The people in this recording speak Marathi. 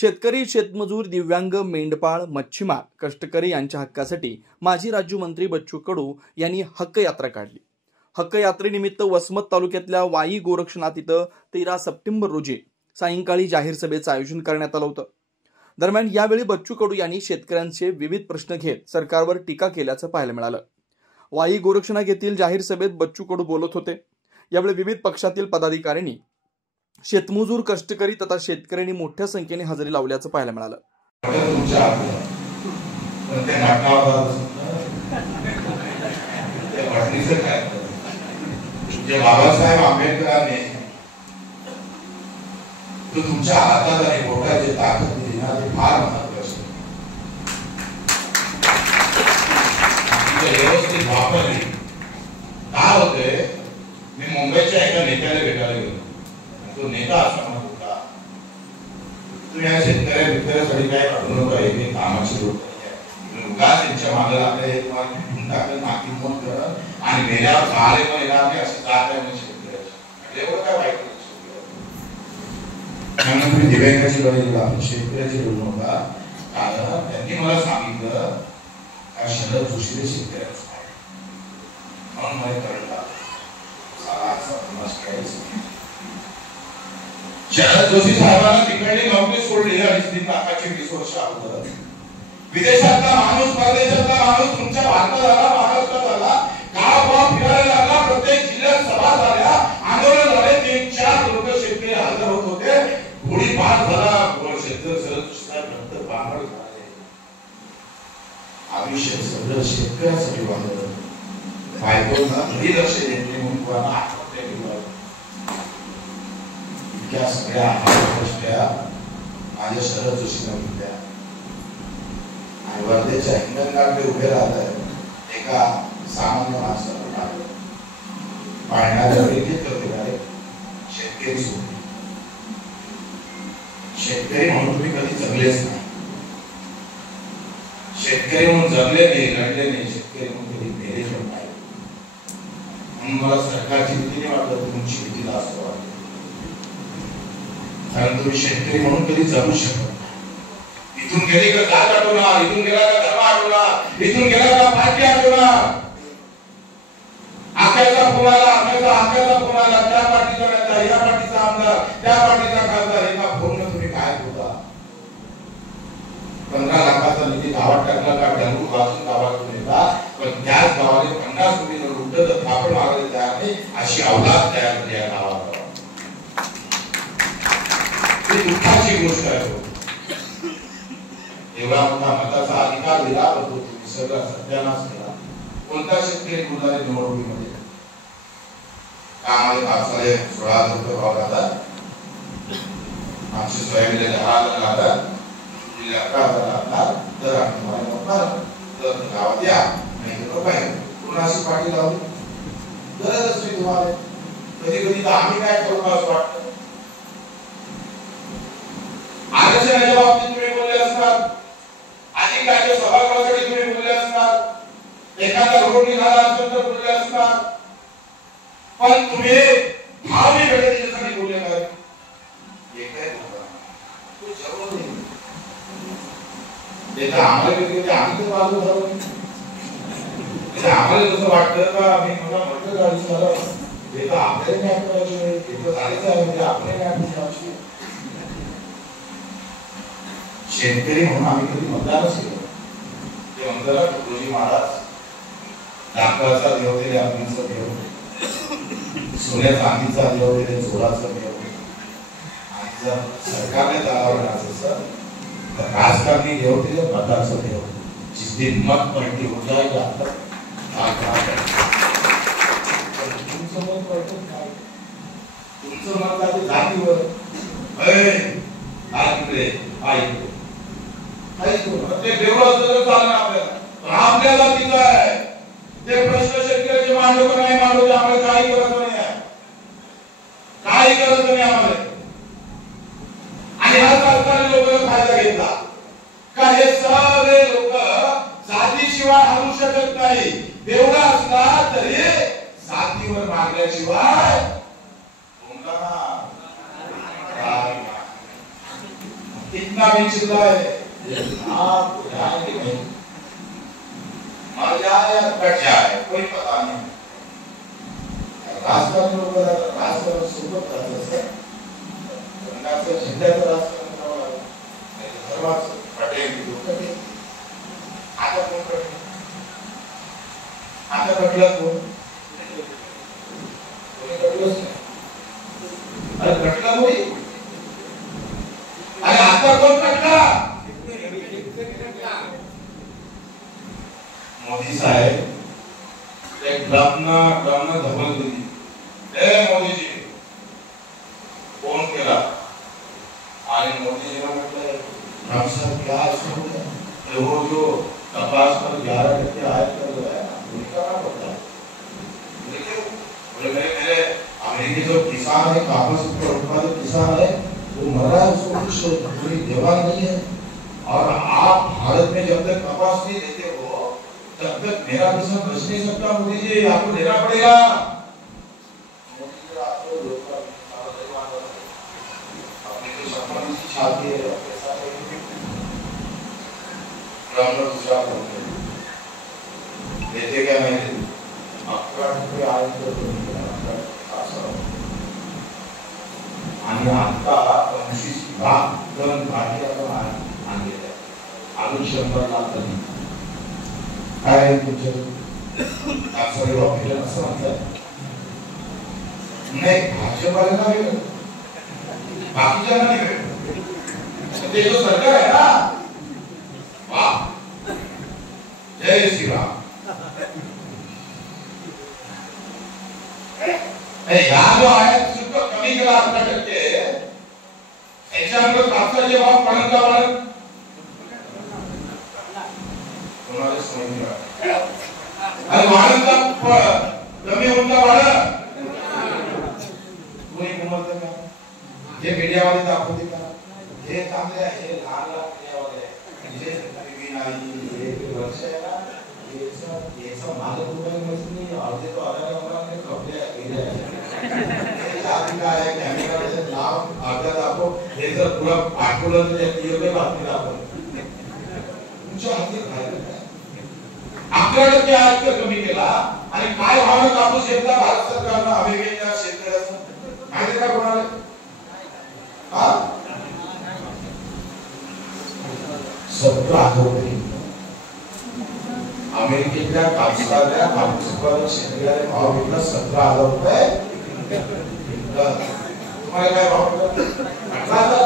शेतकरी, शेतमजूर, दिव्यांग, मेंढपाळ, मच्छीमार, कष्टकरी यांच्या हक्कासाठी माजी राज्यमंत्री बच्चू कडू यांनी हक्क यात्रा काढली. हक्क यात्रेनिमित्त वसमत तालुक्यातल्या वाई गोरक्षनाथ इथं 13 सप्टेंबर रोजी सायंकाळी जाहीर सभेचं आयोजन करण्यात आलं होतं. दरम्यान यावेळी बच्चू कडू यांनी शेतकऱ्यांचे विविध प्रश्न घेत सरकारवर टीका केल्याचं पाहायला मिळालं. वाई गोरक्षनाथ येथील जाहीर सभेत बच्चू कडू बोलत होते. यावेळी विविध पक्षातील पदाधिकाऱ्यांनी, शेतमजूर, कष्टकरी तथा शेतकऱ्यांनी मोठ्या संख्येने हजेरी लावल्याचं पाहायला मिळालं. बाबासाहेब आंबेडकरांनी तो तुमच्या हातात आणि बोटाची ताकद दिली ना, ते फार महत्वाचं. व्यवस्थित वापरली. काय होते, मी मुंबईच्या एका नेत्याला भेटायला गेलो. तो नेता असा म्हणत होता, तुम्ही या शेतकऱ्यासाठी काय काढू नका, हे कामाची लोक उगाच त्यांच्या मागे लागले नाकी फोन करत आणि मेल्यावर झाले पण येणार नाही असे जात आहे म्हणजे शेतकऱ्याची. एवढं काय वाईट तुम्ही दिव्यांगाची लढाई शेतकऱ्याची लढू नका. कारण त्यांनी मला सांगितलं का शरद जोशीने शेतकऱ्याच म्हणून मला कळलं शरद जोशी साहेबांना तिकडली नोकरी सोडली आणि 3 लाखाची 20 वर्ष अगोदर. विदेशातला माणूस, परदेशातला माणूस तुमच्या भारतात आला, महाराष्ट्रात आला, गाव फिरायला लागला, प्रत्येक जिल्ह्यात सभा झाल्या, आंदोलन झाले, 3-4 लोक शेतकरी हजर होत होते. घोडी पार झाला, शेतकरी नंतर बांगड झाले. आयुष्य सगळं शेतकऱ्यासाठी बांधलं. बायकोंना घरी लक्ष देत नाही म्हणून कोणाला आत्महत्या केली. इतक्या सगळ्या गोष्टी माझ्या शरद जोशीला घेतल्या. वर्धेच्या हिंगणघाटमध्ये उभे राहत एका सामान्य माणसाला पाळणाऱ्या शेतकरी सोडले. शेतकरी म्हणून तुम्ही कधी जगलेच नाही. शेतकरी म्हणून जगले नाही, लढले नाही. शेतकरी म्हणून कधी मेले पण नाही. म्हणून मला सरकारची भीती नाही वाटत, तुमची भीती असं वाटत. कारण तुम्ही शेतकरी म्हणून कधी जगू शकत. इथून गेली का जात आठवणार, इथून गेला का धर्म आठवणार, इथून गेला का पार्टी आठवणार. आकाशचा फोन आला, आकाशचा फोन आला, त्या पार्टीचा नेता, या पार्टीचा आमदार, त्या पार्टीचा खासदार. एका फोनने तुम्ही काय होता. 15 लाखाचा निधी गावात टाकला का डंगू वाचून गावातून येता, पण त्याच गावाने 50 कोटी लुटत तर थापड मारायला तयार नाही अशी अवलाद तयार झाली या गावात. ही दुःखाची गोष्ट आहे. एवढा मोठा मताचा अधिकार दिला पण तो तुम्ही सगळा सत्यानाश केला. कोणता शेतकरी गुरुदारी निवडणुकीमध्ये कामाला कापसाले 16 रुपये भाव लागतात, आमची सोयाबीन 10,000 लागतात, 11,000 लागतात. तर आम्ही तुम्हाला म्हणणार तर गावात या नाही रुपये कोणाशी पाठी लावली गरज असते तुम्हाला. कधी कधी तर आम्ही काय करू असं वाटतं. आरक्षणाच्या बाबतीत तुम्ही बोलले असतात, अधिकाऱ्याच्या सभागृहासाठी तुम्ही बोलले असणार, एखादा रोड निघाला असेल तर बोलले असणार, पण तुम्ही भावी घटनेसाठी बोलले नाही. एकही तो जरूर नाही. ते आम्हाला कधी आम्ही तर बाजू झालो. आम्हाला जसं वाटतं का आम्ही मला म्हटलं गाडी झालं हे तर आपल्याला नाही करायचं, हे तर झालेच आहे म्हणजे आपल्याला नाही. शेतकरी म्हणून आम्ही कधी मतदानच केलं. ते म्हणतात तुकोजी महाराज लाकडाचा देव दिले, अग्नीचा देव, सोन्या चांदीचा देव दिले, जोराचा देव. आणि जर सरकारने तळावर असेल तर राजकारणी देव दिले, मताचं देव. जिथे मत पलटी हो जाएगा तुमचं मत पलटत नाही. तुमचं मत आहे जातीवर ते बेवड असलं तर चालणार आपल्याला. आपल्या जातीचं आहे ते प्रश्न शेतकऱ्याचे मांडव नाही मांडव आम्हाला काही गरज नाही आहे, काही गरज नाही आम्हाला. आणि हा सरकारी लोकांना फायदा घेतला का हे सगळे लोक जातीशिवाय हलू शकत नाही. बेवडा असला तरी जातीवर मागल्याशिवाय कितना बेचता है आप जाएंगे नहीं, मर जाए या कट जाए कोई पता नहीं। राजकारण लोग राजकारण सोबत राहतात, रंगाचं झेंड्याचं राजकारण करावं लागलं, नाही तर धर्माचं कटेल की कटेल। आता कोण कटेल? आता कटलं कोण? कोणी कटलंच नाही। अरे कटलं कोणी? अरे आता कोण कटला? मोदी साहेब एक ड्रमना धमक दिली, मोदीजी फोन केला आणि मोदीजीने म्हटलं राम साहब क्या ऐसा हो गया, वो जो कपास पर 11% आयात कर रहा है उनका क्या पता है? बोले मेरे अमेरिकी जो किसान है, कागज पर उत्पादित किसान है, वो मर रहा है, उसको कुछ पूरी देवान नहीं है। और आप भारत में जब तक कपास नहीं देते हो तब तक मेरा किसान बच नहीं सकता। मोदी जी आपको देना पड़ेगा। मोदी जी आपको अपनी जो सम्मान की छाती है पैसा दूसरा देते क्या नहीं देते? आपका आए आणि आता 25 लाख टन भाजी आपण आणलेलं आहे, अजून 100 लाख टन काय तुमच्या कापसाचे भाव भेटेल असं म्हणतात? नाही, भाजपाला नाही भेटत, बाकीच्यांना नाही भेटत, ते जो सरकार आहे ना, वाह जय श्रीराम। या जो आहे शुल्क कमी केला 11%, याच्यामुळे कापसाचे भाव पडत का वाढत? तुम्हाला समजलं? अरे वाढत का कमी होऊन का वाढत? कोणी म्हणतं का? जे मीडियावाले दाखवते का हे चांगले आहे, हे लहान मीडियावाले आहे, जे टीव्ही नाही, हे वर्ष आहे ना, याचा मालक कुठे नाही, अर्धे तो आधार होणार कपडे आहे कॅमेरा लाव अर्धा दाखव, हे जर पुरा पाठवलं तर योग्य बातमी दाखव। तुमच्या हाती राहिलं काय? 11% आयात कमी केला आणि काय भावानं कापूस घेतला भारत सरकारनं अमेरिकेच्या शेतकऱ्याचं माहिती का कोणाला? हा 17,000 रुपये अमेरिकेच्या कापसाला कापूस उत्पादक शेतकऱ्याने भाव घेतला 17,000 रुपये। तुम्हाला काय भाव आता